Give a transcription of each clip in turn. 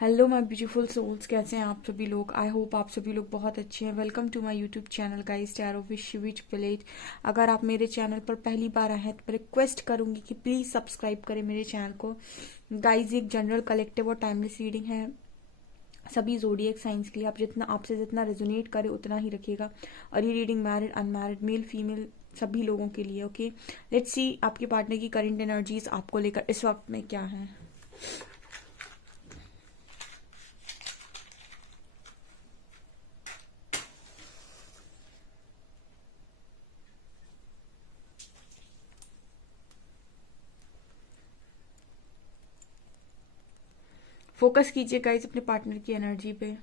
Hello my beautiful souls, कैसे हैं आप सभी लोग। आई होप आप सभी लोग बहुत अच्छे हैं। Welcome to my YouTube channel guys, tarot wish witch village. अगर आप मेरे चैनल पर पहली बार आए हैं तो मैं रिक्वेस्ट करूंगी कि प्लीज़ सब्सक्राइब करें मेरे चैनल को। गाइस, एक जनरल कलेक्टिव और टाइमलेस रीडिंग है सभी जोडिएक साइंस के लिए। आप आपसे जितना रेजोनेट करे उतना ही रखिएगा। और ये reading married, unmarried, male female सभी लोगों के लिए। ओके, लेट्स सी आपके पार्टनर की करंट एनर्जीज आपको लेकर इस वक्त में क्या है। फोकस कीजिए गाइस अपने पार्टनर की एनर्जी पे।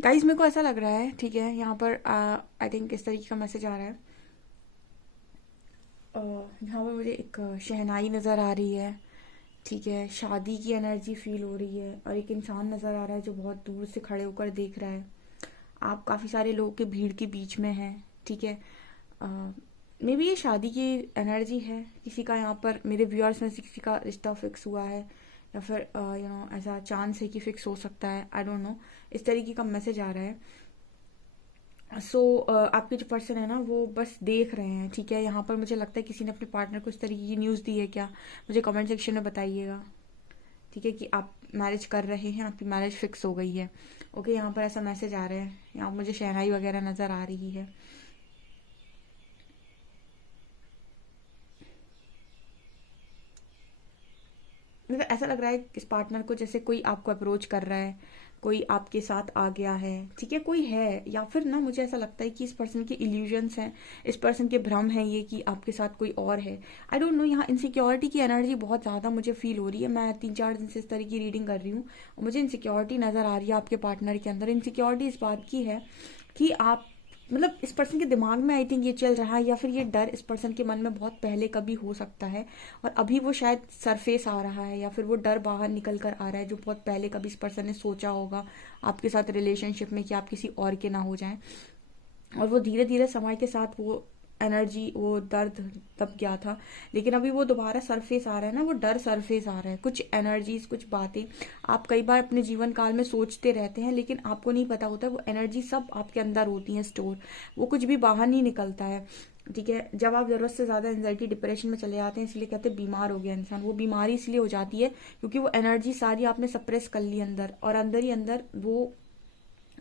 गाइज, मेरे को ऐसा लग रहा है, ठीक है, यहाँ पर आई थिंक इस तरीके का मैसेज आ रहा है। यहाँ पर मुझे एक शहनाई नज़र आ रही है, ठीक है। शादी की एनर्जी फील हो रही है और एक इंसान नज़र आ रहा है जो बहुत दूर से खड़े होकर देख रहा है। आप काफ़ी सारे लोगों के भीड़ के बीच में हैं, ठीक है। मे बी ये शादी की एनर्जी है किसी का। यहाँ पर मेरे व्यूअर्स में से किसी का रिश्ता फिक्स हुआ है या फिर ऐसा चांस है कि फिक्स हो सकता है। आई डोंट नो, इस तरीके का मैसेज आ रहा है। आपके जो पर्सन है ना वो बस देख रहे हैं, ठीक है। यहाँ पर मुझे लगता है किसी ने अपने पार्टनर को इस तरीके की न्यूज़ दी है क्या, मुझे कमेंट सेक्शन में बताइएगा, ठीक है, कि आप मैरिज कर रहे हैं, आपकी मैरिज फिक्स हो गई है। ओके, यहाँ पर ऐसा मैसेज आ रहा है। यहाँ मुझे शहनाई वगैरह नज़र आ रही है। मतलब ऐसा लग रहा है इस पार्टनर को जैसे कोई आपको अप्रोच कर रहा है, कोई आपके साथ आ गया है, ठीक है, कोई है। या फिर ना मुझे ऐसा लगता है कि इस पर्सन के इल्यूजन्स हैं, इस पर्सन के भ्रम है ये कि आपके साथ कोई और है। आई डोंट नो, यहाँ इनसिक्योरिटी की एनर्जी बहुत ज़्यादा मुझे फील हो रही है। मैं 3-4 दिन से इस तरह की रीडिंग कर रही हूँ और मुझे इनसिक्योरिटी नज़र आ रही है आपके पार्टनर के अंदर। इनसिक्योरिटी इस बात की है कि आप, मतलब इस पर्सन के दिमाग में आई थिंक ये चल रहा है, या फिर ये डर इस पर्सन के मन में बहुत पहले कभी हो सकता है और अभी वो शायद सरफेस आ रहा है, या फिर वो डर बाहर निकल कर आ रहा है जो बहुत पहले कभी इस पर्सन ने सोचा होगा आपके साथ रिलेशनशिप में कि आप किसी और के ना हो जाएं। और वो धीरे धीरे समय के साथ वो एनर्जी, वो दर्द तब गया था, लेकिन अभी वो दोबारा सरफेस आ रहा है ना, वो डर सरफेस आ रहा है। कुछ एनर्जीज, कुछ बातें आप कई बार अपने जीवन काल में सोचते रहते हैं लेकिन आपको नहीं पता होता, वो एनर्जी सब आपके अंदर होती है स्टोर, वो कुछ भी बाहर नहीं निकलता है, ठीक है। जब आप जरूरत से ज्यादा एंजाइटी डिप्रेशन में चले जाते हैं, इसलिए कहते हैं बीमार हो गया इंसान। वो बीमारी इसलिए हो जाती है क्योंकि वो एनर्जी सारी आपने सप्रेस कर ली अंदर, और अंदर ही अंदर वो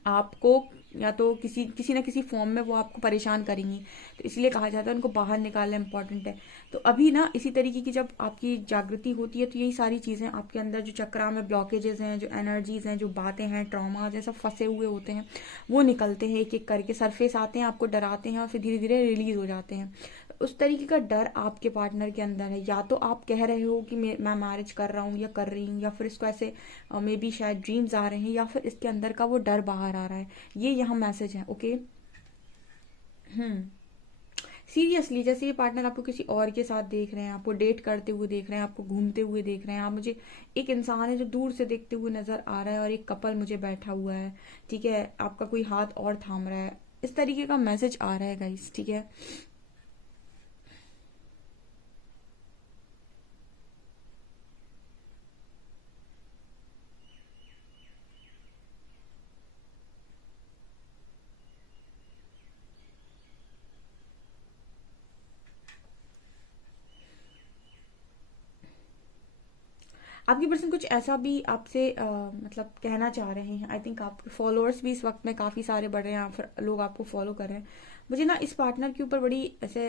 आपको या तो किसी किसी ना किसी फॉर्म में वो आपको परेशान करेंगी। तो इसलिए कहा जाता है उनको बाहर निकालना इंपॉर्टेंट है। तो अभी ना इसी तरीके की जब आपकी जागृति होती है तो यही सारी चीज़ें आपके अंदर, जो चक्रा में ब्लॉकेजेस हैं, जो एनर्जीज हैं, जो बातें हैं, ट्रॉमा जैसा फंसे हुए होते हैं, वो निकलते हैं एक एक करके, सरफेस आते हैं, आपको डराते हैं और फिर धीरे धीरे रिलीज हो जाते हैं। उस तरीके का डर आपके पार्टनर के अंदर है। या तो आप कह रहे हो कि मैं मैरिज कर रहा हूँ या कर रही हूँ, या फिर इसको ऐसे मे बी शायद ड्रीम्स आ रहे हैं, या फिर इसके अंदर का वो डर बाहर आ रहा है। ये यहाँ मैसेज है। ओके, हम्म, सीरियसली जैसे ये पार्टनर आपको किसी और के साथ देख रहे हैं, आपको डेट करते हुए देख रहे हैं, आपको घूमते हुए देख रहे हैं। आप, मुझे एक इंसान है जो दूर से देखते हुए नजर आ रहा है और एक कपल मुझे बैठा हुआ है, ठीक है, आपका कोई हाथ और थाम रहा है। इस तरीके का मैसेज आ रहा है गाइस, ठीक है। आपकी पर्सन कुछ ऐसा भी आपसे मतलब कहना चाह रहे हैं। आई थिंक आपके फॉलोअर्स भी इस वक्त में काफ़ी सारे बढ़ रहे हैं, फिर लोग आपको फॉलो कर रहे हैं। मुझे ना इस पार्टनर के ऊपर बड़ी ऐसे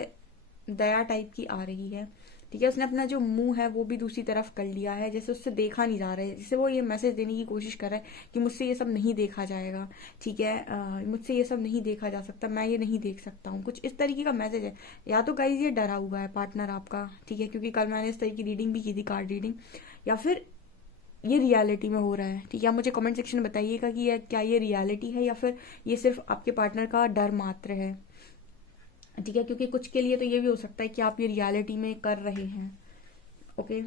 दया टाइप की आ रही है, ठीक है, उसने अपना जो मुंह है वो भी दूसरी तरफ कर लिया है, जैसे उससे देखा नहीं जा रहा है, जैसे वो ये मैसेज देने की कोशिश कर रहा है कि मुझसे ये सब नहीं देखा जाएगा, ठीक है, मुझसे ये सब नहीं देखा जा सकता, मैं ये नहीं देख सकता हूँ, कुछ इस तरीके का मैसेज है। या तो गाइज ये डरा हुआ है पार्टनर आपका, ठीक है, क्योंकि कल मैंने इस तरह की रीडिंग भी की थी, कार्ड रीडिंग, या फिर ये रियलिटी में हो रहा है, ठीक है। आप मुझे कमेंट सेक्शन में बताइएगा कि क्या ये रियलिटी है या फिर ये सिर्फ आपके पार्टनर का डर मात्र है, ठीक है, क्योंकि कुछ के लिए तो ये भी हो सकता है कि आप ये रियलिटी में कर रहे हैं। ओके,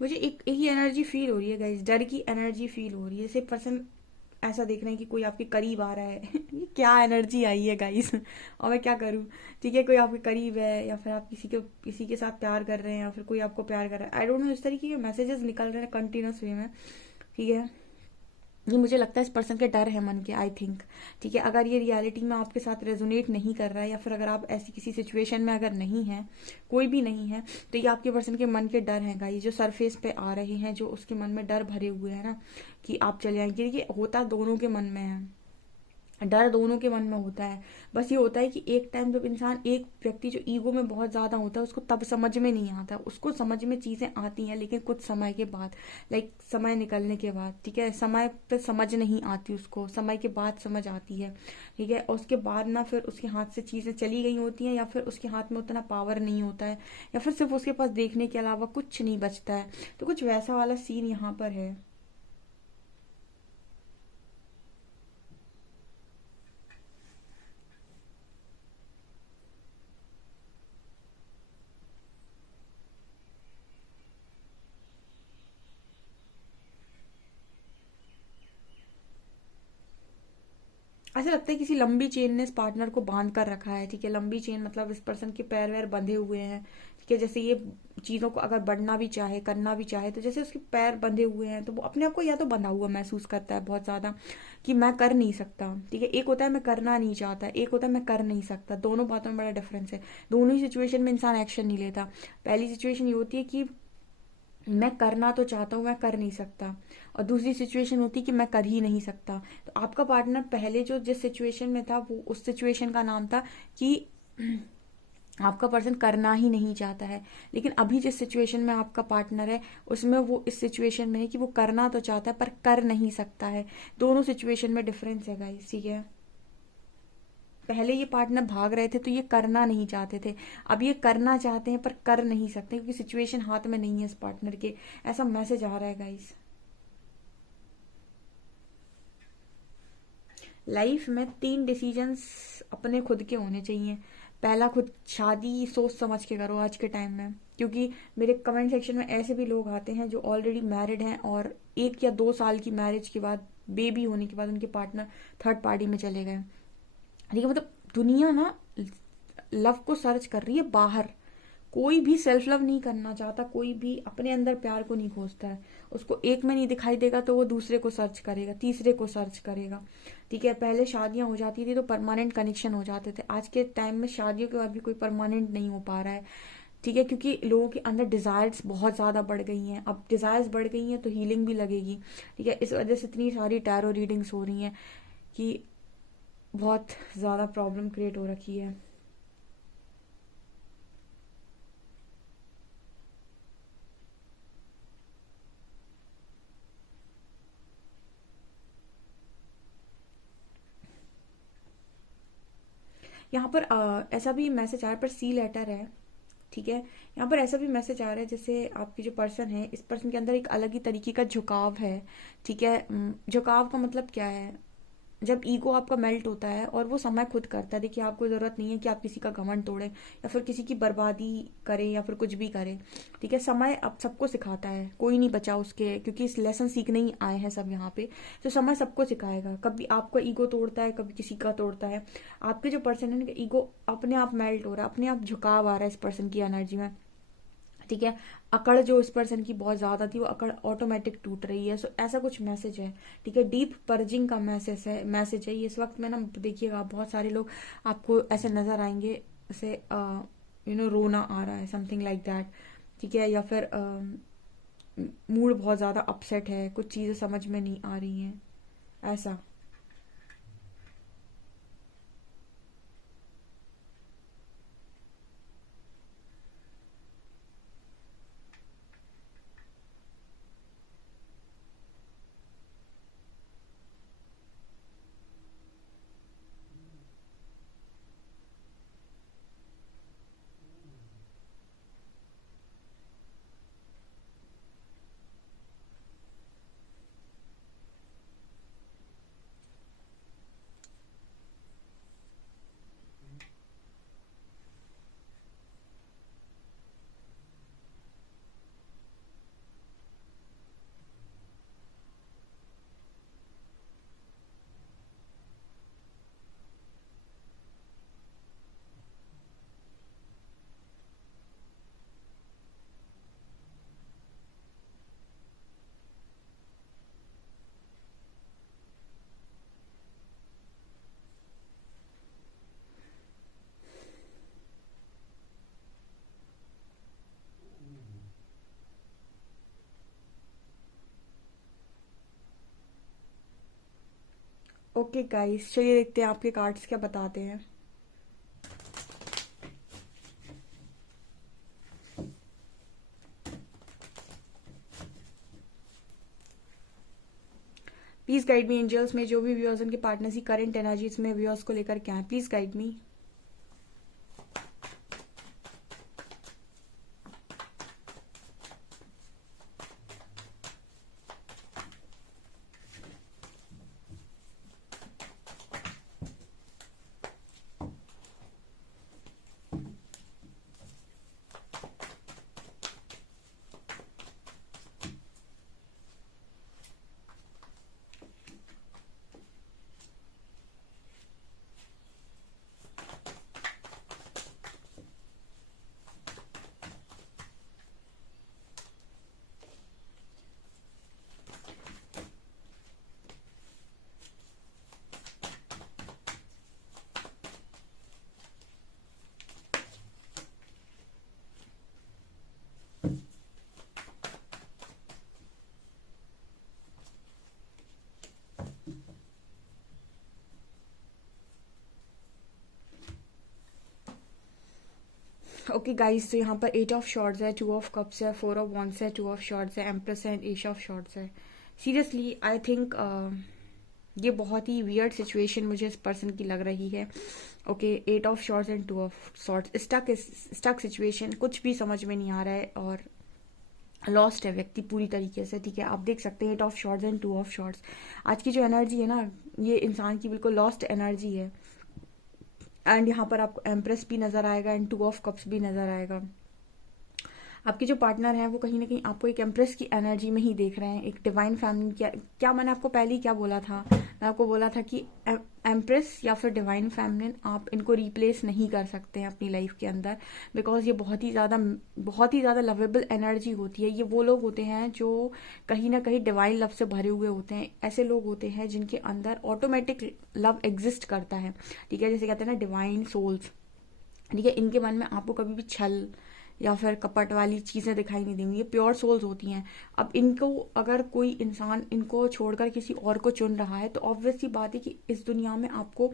मुझे एक ही एनर्जी फील हो रही है गाइस, डर की एनर्जी फील हो रही है, जैसे पर्सन ऐसा देख रहे हैं कि कोई आपके करीब आ रहा है ये क्या एनर्जी आई है गाइस और मैं क्या करूं, ठीक है, कोई आपके करीब है या फिर आप किसी के साथ प्यार कर रहे हैं या फिर कोई आपको प्यार कर रहा है, आई डोंट नो, इस तरीके के मैसेजेस निकल रहे हैं कंटिन्यूस वे में, ठीक है। ये मुझे लगता है इस पर्सन के डर है मन के, आई थिंक, ठीक है। अगर ये रियलिटी में आपके साथ रेजोनेट नहीं कर रहा है या फिर अगर आप ऐसी किसी सिचुएशन में अगर नहीं है, कोई भी नहीं है, तो ये आपके पर्सन के मन के डर हैं गाइस, जो सरफेस पे आ रहे हैं, जो उसके मन में डर भरे हुए हैं ना कि आप चले आएंगे, ये होता दोनों के मन में है, डर दोनों के मन में होता है। बस ये होता है कि एक टाइम जब इंसान, एक व्यक्ति जो ईगो में बहुत ज्यादा होता है, उसको तब समझ में नहीं आता, उसको समझ में चीजें आती हैं लेकिन कुछ समय के बाद, लाइक समय निकलने के बाद, ठीक है, समय पे समझ नहीं आती उसको, समय के बाद समझ आती है, ठीक है, और उसके बाद ना फिर उसके हाथ से चीजें चली गई होती हैं या फिर उसके हाथ में उतना पावर नहीं होता है या फिर सिर्फ उसके पास देखने के अलावा कुछ नहीं बचता है, तो कुछ वैसा वाला सीन यहाँ पर है। ऐसा लगता है किसी लंबी चेन ने इस पार्टनर को बांध कर रखा है, ठीक है, लंबी चेन मतलब इस पर्सन के पैर वैर बंधे हुए हैं, ठीक है, जैसे ये चीजों को अगर बढ़ना भी चाहे, करना भी चाहे, तो जैसे उसके पैर बंधे हुए हैं तो वो अपने आप को या तो बंधा हुआ महसूस करता है बहुत ज्यादा कि मैं कर नहीं सकता, ठीक है, एक होता है मैं करना नहीं चाहता, एक होता है मैं कर नहीं सकता, दोनों बातों में बड़ा डिफरेंस है, दोनों ही सिचुएशन में इंसान एक्शन नहीं लेता। पहली सिचुएशन ये होती है कि मैं करना तो चाहता हूँ, मैं कर नहीं सकता, और दूसरी सिचुएशन होती है कि मैं कर ही नहीं सकता। तो आपका पार्टनर पहले जो जिस सिचुएशन में था वो उस सिचुएशन का नाम था कि आपका पर्सन करना ही नहीं चाहता है, लेकिन अभी जिस सिचुएशन में आपका पार्टनर है उसमें वो इस सिचुएशन में है कि वो करना तो चाहता है पर कर नहीं सकता है। दोनों सिचुएशन में डिफरेंस है गाइस, ठीक है। पहले ये पार्टनर भाग रहे थे तो ये करना नहीं चाहते थे, अब ये करना चाहते हैं पर कर नहीं सकते क्योंकि सिचुएशन हाथ में नहीं है इस पार्टनर के, ऐसा मैसेज आ रहा है गाइस। लाइफ में 3 डिसीजंस अपने खुद के होने चाहिए। पहला, खुद शादी सोच समझ के करो आज के टाइम में, क्योंकि मेरे कमेंट सेक्शन में ऐसे भी लोग आते हैं जो ऑलरेडी मैरिड हैं और 1 या 2 साल की मैरिज के बाद, बेबी होने के बाद उनके पार्टनर थर्ड पार्टी में चले गए, ठीक है। मतलब दुनिया ना लव को सर्च कर रही है बाहर, कोई भी सेल्फ लव नहीं करना चाहता, कोई भी अपने अंदर प्यार को नहीं खोजता है, उसको एक में नहीं दिखाई देगा तो वो दूसरे को सर्च करेगा, तीसरे को सर्च करेगा, ठीक है। पहले शादियां हो जाती थी तो परमानेंट कनेक्शन हो जाते थे, आज के टाइम में शादियों के बाद भी कोई परमानेंट नहीं हो पा रहा है, ठीक है, क्योंकि लोगों के अंदर डिजायर्स बहुत ज्यादा बढ़ गई हैं, अब डिजायर्स बढ़ गई हैं तो हीलिंग भी लगेगी, ठीक है। इस वजह से इतनी सारी टैरो रीडिंग्स हो रही हैं कि बहुत ज्यादा प्रॉब्लम क्रिएट हो रखी है। यहाँ पर ऐसा भी मैसेज आ रहा है, पर सी लेटर है, ठीक है। यहाँ पर ऐसा भी मैसेज आ रहा है जैसे आपकी जो पर्सन है, इस पर्सन के अंदर एक अलग ही तरीके का झुकाव है, ठीक है। झुकाव का मतलब क्या है, जब ईगो आपका मेल्ट होता है और वो समय खुद करता है, देखिए आपको ज़रूरत नहीं है कि आप किसी का घमंड तोड़ें या फिर किसी की बर्बादी करें या फिर कुछ भी करें। ठीक है, समय अब सबको सिखाता है, कोई नहीं बचा उसके, क्योंकि इस लेसन सीखने ही आए हैं सब यहाँ पे। तो समय सबको सिखाएगा, कभी आपका ईगो तोड़ता है, कभी किसी का तोड़ता है। आपके जो पर्सन है ना, ईगो अपने आप मेल्ट हो रहा है, अपने आप झुकाव आ रहा है इस पर्सन की एनर्जी में। ठीक है, अकड़ जो इस पर्सन की बहुत ज्यादा थी वो अकड़ ऑटोमेटिक टूट रही है। सो ऐसा कुछ मैसेज है। ठीक है, डीप पर्जिंग का मैसेज है ये इस वक्त में ना। देखिएगा बहुत सारे लोग आपको ऐसे नजर आएंगे, जैसे रोना आ रहा है, समथिंग लाइक दैट। ठीक है, या फिर मूड बहुत ज्यादा अपसेट है, कुछ चीजें समझ में नहीं आ रही हैं, ऐसा। ओके गाइस, चलिए देखते हैं आपके कार्ड्स क्या बताते हैं। प्लीज गाइड मी एंजल्स, में जो भी व्यूअर्स उनके पार्टनर्स की करंट एनर्जीज में व्यूअर्स को लेकर क्या है, please guide me. Okay guys, तो यहाँ पर 8 ऑफ शॉर्ट्स है, 2 ऑफ कप्स है, 4 ऑफ वॉन्ड्स है, 2 ऑफ शॉर्ट्स है, एम्प्रेस है, एश ऑफ शॉर्ट्स है। सीरियसली आई थिंक ये बहुत ही वियर्ड सिचुएशन मुझे इस पर्सन की लग रही है। Okay, 8 of swords and 2 of swords, stuck situation, कुछ भी समझ में नहीं आ रहा है और लॉस्ट है व्यक्ति पूरी तरीके से। ठीक है, आप देख सकते हैं 8 of swords and 2 of shorts. आज की जो एनर्जी है ना, ये इंसान की बिल्कुल लॉस्ट एनर्जी है। एंड यहाँ पर आपको एम्प्रेस भी नजर आएगा एंड 2 ऑफ कप्स भी नजर आएगा। आपके जो पार्टनर हैं वो कहीं ना कहीं आपको एक एम्प्रेस की एनर्जी में ही देख रहे हैं, एक डिवाइन फैमिली। क्या मैंने आपको पहले ही क्या बोला था, मैं आपको बोला था कि एम्प्रेस या फिर डिवाइन फैमिली, आप इनको रिप्लेस नहीं कर सकते हैं अपनी लाइफ के अंदर, बिकॉज ये बहुत ही ज़्यादा लवेबल एनर्जी होती है। ये वो लोग होते हैं जो कहीं ना कहीं डिवाइन लव से भरे हुए होते हैं। ऐसे लोग होते हैं जिनके अंदर ऑटोमेटिक लव एग्जिस्ट करता है। ठीक है, जैसे कहते हैं ना डिवाइन सोल्स। ठीक है, इनके मन में आपको कभी भी छल या फिर कपट वाली चीजें दिखाई नहीं देंगी। ये प्योर सोल्स होती हैं। अब इनको अगर कोई इंसान इनको छोड़कर किसी और को चुन रहा है तो ऑब्वियस सी बात है कि इस दुनिया में आपको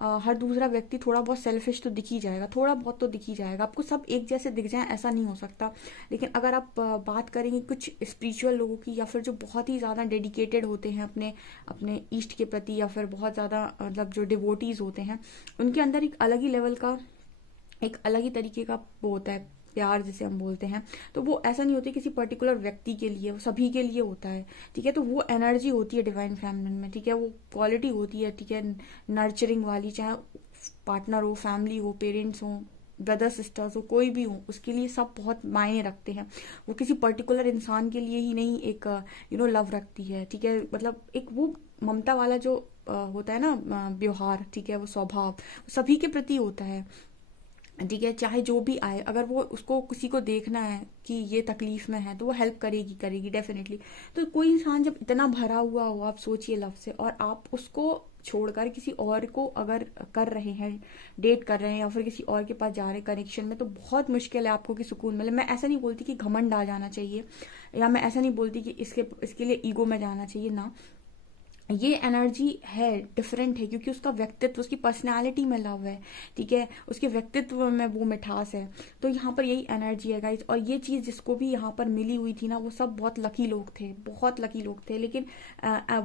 हर दूसरा व्यक्ति थोड़ा बहुत सेल्फिश तो दिख ही जाएगा, थोड़ा बहुत तो दिख ही जाएगा। आपको सब एक जैसे दिख जाए ऐसा नहीं हो सकता। लेकिन अगर आप बात करेंगे कुछ स्पिरिचुअल लोगों की, या फिर जो बहुत ही ज़्यादा डेडिकेटेड होते हैं अपने अपने ईष्ट के प्रति, या फिर बहुत ज़्यादा मतलब जो डिवोटीज होते हैं, उनके अंदर एक अलग ही लेवल का, एक अलग ही तरीके का वो होता है, प्यार जिसे हम बोलते हैं, तो वो ऐसा नहीं होती किसी पर्टिकुलर व्यक्ति के लिए, वो सभी के लिए होता है, ठीक है। तो वो एनर्जी होती है डिवाइन फेमिनिन में, ठीक है, वो क्वालिटी होती है, ठीक है, नर्चरिंग वाली, चाहे पार्टनर हो, फैमिली हो, पेरेंट्स हो, ब्रदर सिस्टर्स हो, कोई भी हो, उसके लिए सब बहुत मायने रखते हैं। वो किसी पर्टिकुलर इंसान के लिए ही नहीं एक लव रखती है, ठीक है। मतलब एक वो ममता वाला जो होता है ना व्यवहार, ठीक है, वो स्वभाव सभी के प्रति होता है, ठीक है। चाहे जो भी आए, अगर वो उसको किसी को देखना है कि ये तकलीफ में है तो वो हेल्प करेगी करेगी डेफिनेटली। तो कोई इंसान जब इतना भरा हुआ हो, आप सोचिए लव से, और आप उसको छोड़कर किसी और को अगर कर रहे हैं, डेट कर रहे हैं या फिर किसी और के पास जा रहे हैं कनेक्शन में, तो बहुत मुश्किल है आपको कि सुकून मिले। मैं ऐसा नहीं बोलती कि घमंड आ जाना चाहिए, या मैं ऐसा नहीं बोलती कि इसके लिए ईगो में जाना चाहिए ना। ये एनर्जी है, डिफरेंट है, क्योंकि उसका व्यक्तित्व, उसकी पर्सनैलिटी में लव है, ठीक है, उसके व्यक्तित्व में वो मिठास है। तो यहाँ पर यही एनर्जी है गाइज। और ये चीज़ जिसको भी यहाँ पर मिली हुई थी ना, वो सब बहुत लकी लोग थे, बहुत लकी लोग थे। लेकिन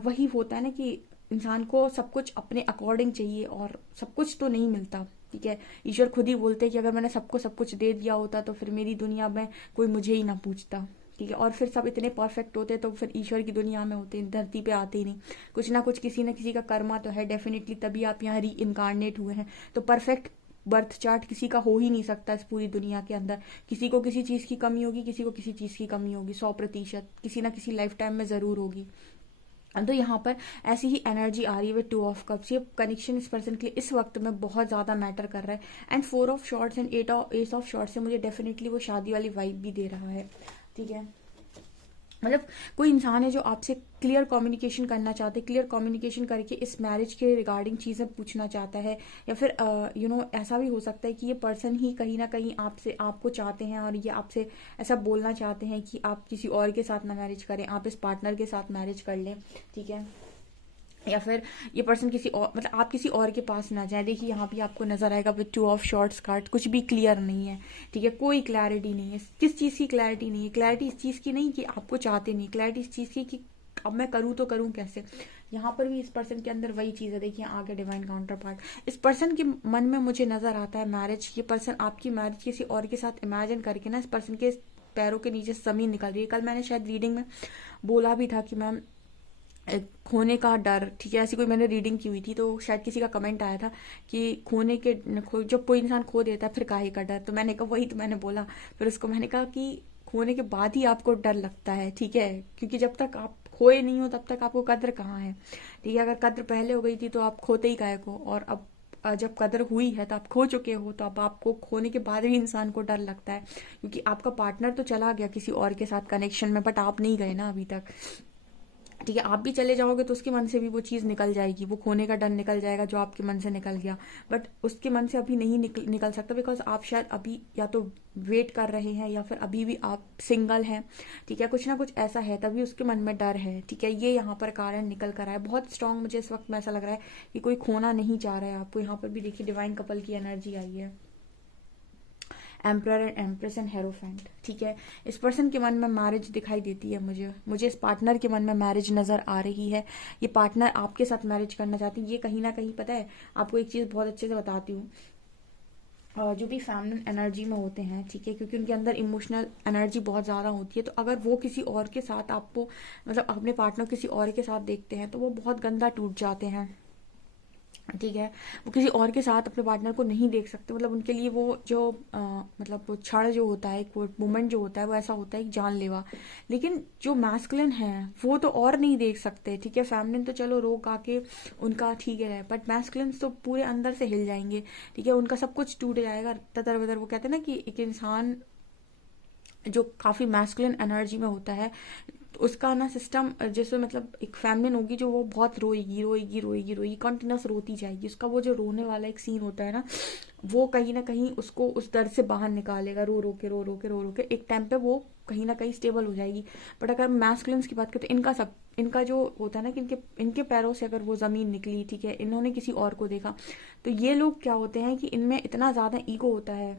वही होता है ना कि इंसान को सब कुछ अपने अकॉर्डिंग चाहिए, और सब कुछ तो नहीं मिलता, ठीक है। ईश्वर खुद ही बोलते हैं कि अगर मैंने सबको सब कुछ दे दिया होता तो फिर मेरी दुनिया में कोई मुझे ही ना पूछता, ठीक है। और फिर सब इतने परफेक्ट होते तो फिर ईश्वर की दुनिया में होते, धरती पे आते ही नहीं। कुछ ना कुछ किसी न किसी का कर्मा तो है डेफिनेटली, तभी आप यहाँ री इनकारनेट हुए हैं। तो परफेक्ट बर्थ चार्ट किसी का हो ही नहीं सकता इस पूरी दुनिया के अंदर। किसी को किसी चीज़ की कमी होगी, किसी को किसी चीज़ की कमी होगी, 100% किसी ना किसी लाइफ टाइम में ज़रूर होगी। तो यहाँ पर ऐसी ही एनर्जी आ रही है विद 2 ऑफ कप्स। ये कनेक्शन इस पर्सन के लिए इस वक्त में बहुत ज़्यादा मैटर कर रहा है। And 4 of swords and S of shorts से मुझे डेफिनेटली वो शादी वाली वाइब भी दे रहा है, ठीक है। मतलब कोई इंसान है जो आपसे क्लियर कम्युनिकेशन करना चाहते हैं, क्लियर कम्युनिकेशन करके इस मैरिज के रिगार्डिंग चीज़ें पूछना चाहता है। या फिर ऐसा भी हो सकता है कि ये पर्सन ही कहीं ना कहीं आपको चाहते हैं, और ये आपसे ऐसा बोलना चाहते हैं कि आप किसी और के साथ ना मैरिज करें, आप इस पार्टनर के साथ मैरिज कर लें, ठीक है। या फिर ये पर्सन किसी और, मतलब आप किसी और के पास ना जाए। देखिए यहाँ भी आपको नजर आएगा विद 2 ऑफ शॉर्ट्स कार्ड, कुछ भी क्लियर नहीं है, ठीक है, कोई क्लैरिटी नहीं है। किस चीज़ की क्लैरिटी नहीं है? क्लैरिटी इस चीज़ की नहीं कि आपको चाहते नहीं, क्लैरिटी इस चीज़ की कि अब मैं करूँ तो करूँ कैसे। यहाँ पर भी इस पर्सन के अंदर वही चीज़ है। देखिए आगे डिवाइन काउंटर पार्ट, इस पर्सन के मन में मुझे नजर आता है मैरिज। ये पर्सन आपकी मैरिज किसी और के साथ इमेजिन करके ना, इस पर्सन के पैरों के नीचे से जमीन निकल रही है। कल मैंने शायद रीडिंग में बोला भी था कि मैम खोने का डर, ठीक है, ऐसी कोई मैंने रीडिंग की हुई थी, तो शायद किसी का कमेंट आया था कि जब कोई इंसान खो देता है फिर काहे का डर। तो मैंने कहा वही तो मैंने बोला। फिर उसको मैंने कहा कि खोने के बाद ही आपको डर लगता है, ठीक है, क्योंकि जब तक आप खोए नहीं हो तब तक आपको कद्र कहाँ है, ठीक है। अगर कद्र पहले हो गई थी तो आप खोते ही काहे को, और अब जब कदर हुई है तो आप खो चुके हो, तो अब आपको खोने के बाद भी इंसान को डर लगता है, क्योंकि आपका पार्टनर तो चला गया किसी और के साथ कनेक्शन में, बट आप नहीं गए ना अभी तक, ठीक है। आप भी चले जाओगे तो उसके मन से भी वो चीज़ निकल जाएगी, वो खोने का डर निकल जाएगा जो आपके मन से निकल गया। बट उसके मन से अभी नहीं निकल सकता, बिकॉज आप शायद अभी या तो वेट कर रहे हैं या फिर अभी भी आप सिंगल हैं, ठीक है, कुछ ना कुछ ऐसा है, तभी उसके मन में डर है, ठीक है। ये यहाँ पर कारण निकल कर आया बहुत स्ट्रांग। मुझे इस वक्त में ऐसा लग रहा है कि कोई खोना नहीं चाह रहा है आपको। यहाँ पर भी देखिए डिवाइन कपल की एनर्जी आई है, emperor and empress and hierophant, ठीक है। इस पर्सन के मन में मैरिज दिखाई देती है मुझे इस पार्टनर के मन में मैरिज नजर आ रही है। ये पार्टनर आपके साथ मैरिज करना चाहती है। ये कहीं ना कहीं पता है, आपको एक चीज़ बहुत अच्छे से बताती हूँ, जो भी फेमिनिन एनर्जी में होते हैं, ठीक है, क्योंकि उनके अंदर इमोशनल एनर्जी बहुत ज़्यादा होती है। तो अगर वो किसी और के साथ आपको, मतलब अपने पार्टनर किसी और के साथ देखते हैं तो वो बहुत गंदा टूट जाते हैं, ठीक है। वो किसी और के साथ अपने पार्टनर को नहीं देख सकते। मतलब उनके लिए वो जो मतलब वो क्षण जो होता है, वो मोमेंट जो होता है, वो ऐसा होता है कि जानलेवा। लेकिन जो मैस्कुलिन है वो तो और नहीं देख सकते, ठीक है। फेमिनिन तो चलो रोक आके उनका ठीक है, बट मैस्कुलिन तो पूरे अंदर से हिल जाएंगे, ठीक है, उनका सब कुछ टूट जाएगा तदर बदर। वो कहते हैं ना कि एक इंसान जो काफ़ी मैस्कुलिन एनर्जी में होता है, उसका ना सिस्टम जैसे, मतलब एक फेमिनिन होगी जो वो बहुत रोएगी रोएगी रोएगी रोएगी, कंटिन्यूस रोती जाएगी। उसका वो जो रोने वाला एक सीन होता है ना, वो कहीं ना कहीं उसको उस दर्द से बाहर निकालेगा, रो रो के रो रो के रो रो के। एक टाइम पे वो कहीं ना कहीं स्टेबल हो जाएगी। बट अगर मैस्कुलिन्स की बात करें तो इनका जो होता है ना कि इनके पैरों से अगर वो ज़मीन निकली, ठीक है, इन्होंने किसी और को देखा, तो ये लोग क्या होते हैं कि इनमें इतना ज़्यादा ईगो होता है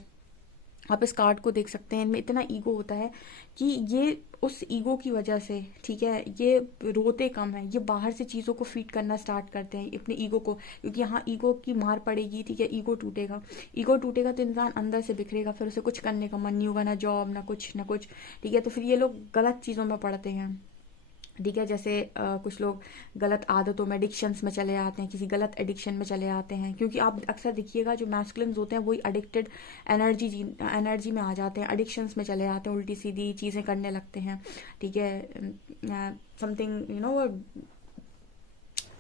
आप इस कार्ड को देख सकते हैं, इनमें इतना ईगो होता है कि ये उस ईगो की वजह से, ठीक है, ये रोते कम है, ये बाहर से चीज़ों को फीड करना स्टार्ट करते हैं अपने ईगो को, क्योंकि यहाँ ईगो की मार पड़ेगी, ठीक है, ईगो टूटेगा, ईगो टूटेगा तो इंसान अंदर से बिखरेगा, फिर उसे कुछ करने का मन नहीं होगा, ना जॉब ना कुछ ना कुछ, ठीक है, तो फिर ये लोग गलत चीज़ों में पड़ते हैं, ठीक है, जैसे कुछ लोग गलत आदतों में, एडिक्शंस में चले आते हैं, किसी गलत एडिक्शन में चले आते हैं, क्योंकि आप अक्सर देखिएगा जो मैस्कुलिन्स होते हैं वही एडिक्टेड एनर्जी में आ जाते हैं, एडिक्शंस में चले आते हैं, उल्टी सीधी चीज़ें करने लगते हैं, ठीक है, समथिंग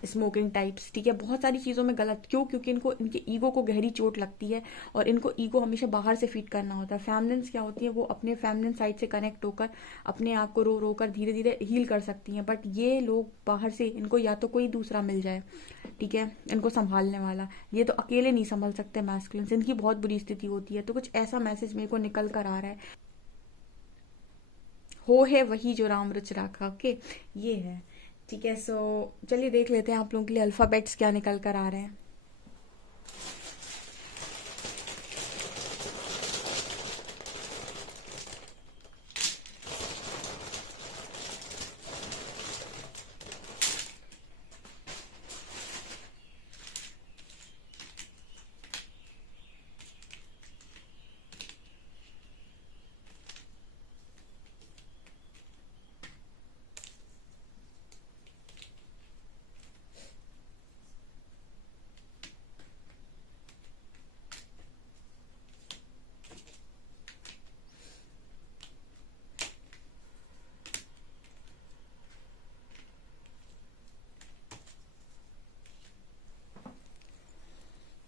स्मोकिंग टाइप्स, ठीक है, बहुत सारी चीज़ों में गलत, क्यों? क्योंकि इनको इनके ईगो को गहरी चोट लगती है और इनको ईगो हमेशा बाहर से फीड करना होता है। फैमिलिन्स क्या होती है, वो अपने फैमिलिन साइड से कनेक्ट होकर अपने आप को रो रो कर धीरे धीरे हील कर सकती हैं, बट ये लोग बाहर से, इनको या तो कोई दूसरा मिल जाए, ठीक है, इनको संभालने वाला, ये तो अकेले नहीं संभाल सकते मैस्कुलिन्स, इनकी बहुत बुरी स्थिति होती है। तो कुछ ऐसा मैसेज मेरे को निकल कर आ रहा है, हो है वही जो राम रुच राखा, ओके, ये है, ठीक है। सो चलिए देख लेते हैं आप लोगों के लिए अल्फाबेट्स क्या निकल कर आ रहे हैं।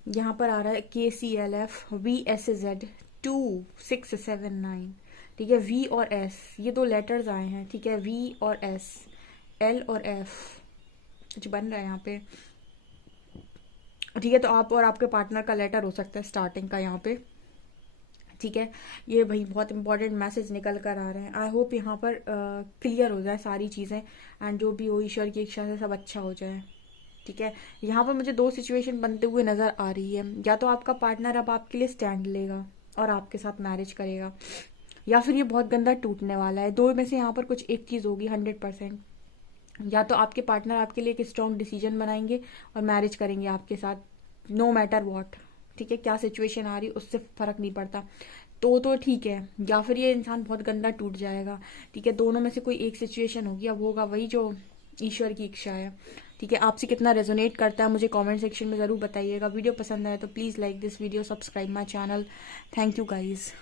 यहाँ पर आ रहा है KCLF VSZ 2679, ठीक है, V और S, ये दो लेटर्स आए हैं, ठीक है, V और S, L और F, कुछ बन रहा है यहाँ पे, ठीक है, तो आप और आपके पार्टनर का लेटर हो सकता है स्टार्टिंग का यहाँ पे, ठीक है। ये भाई बहुत इंपॉर्टेंट मैसेज निकल कर आ रहे हैं। आई होप यहाँ पर क्लियर हो जाए सारी चीज़ें, एंड जो भी हो ईश्वर की इच्छा से सब अच्छा हो जाए, ठीक है। यहाँ पर मुझे दो सिचुएशन बनते हुए नज़र आ रही है, या तो आपका पार्टनर अब आपके लिए स्टैंड लेगा और आपके साथ मैरिज करेगा, या फिर ये बहुत गंदा टूटने वाला है। दो में से यहाँ पर कुछ एक चीज़ होगी 100%, या तो आपके पार्टनर आपके लिए एक स्ट्रॉन्ग डिसीजन बनाएंगे और मैरिज करेंगे आपके साथ, नो मैटर वॉट, ठीक है, क्या सिचुएशन आ रही उससे फर्क नहीं पड़ता, तो ठीक है, या फिर ये इंसान बहुत गंदा टूट जाएगा, ठीक है, दोनों में से कोई एक सिचुएशन होगी, अब होगा वही जो ईश्वर की इच्छा है, ठीक है। आपसे कितना रेजोनेट करता है मुझे कमेंट सेक्शन में ज़रूर बताइएगा। वीडियो पसंद आए तो please like this video, subscribe my channel. Thank you guys.